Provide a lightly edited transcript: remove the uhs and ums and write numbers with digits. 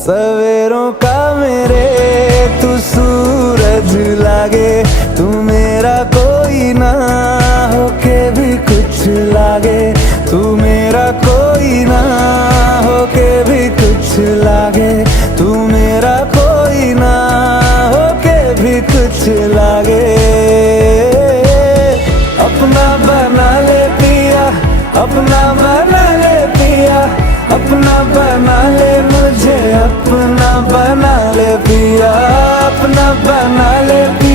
सवेरों का मेरे तू सूरज लागे, तू मेरा कोई ना होके भी कुछ लागे, तू मेरा कोई ना होके भी कुछ लागे, तू मेरा कोई ना होके भी कुछ लागे। अपना बना ले पिया, अपना बना ले पिया, अपना बना ले मुझे, अपना बना ले पिया, अपना बना ले पिया।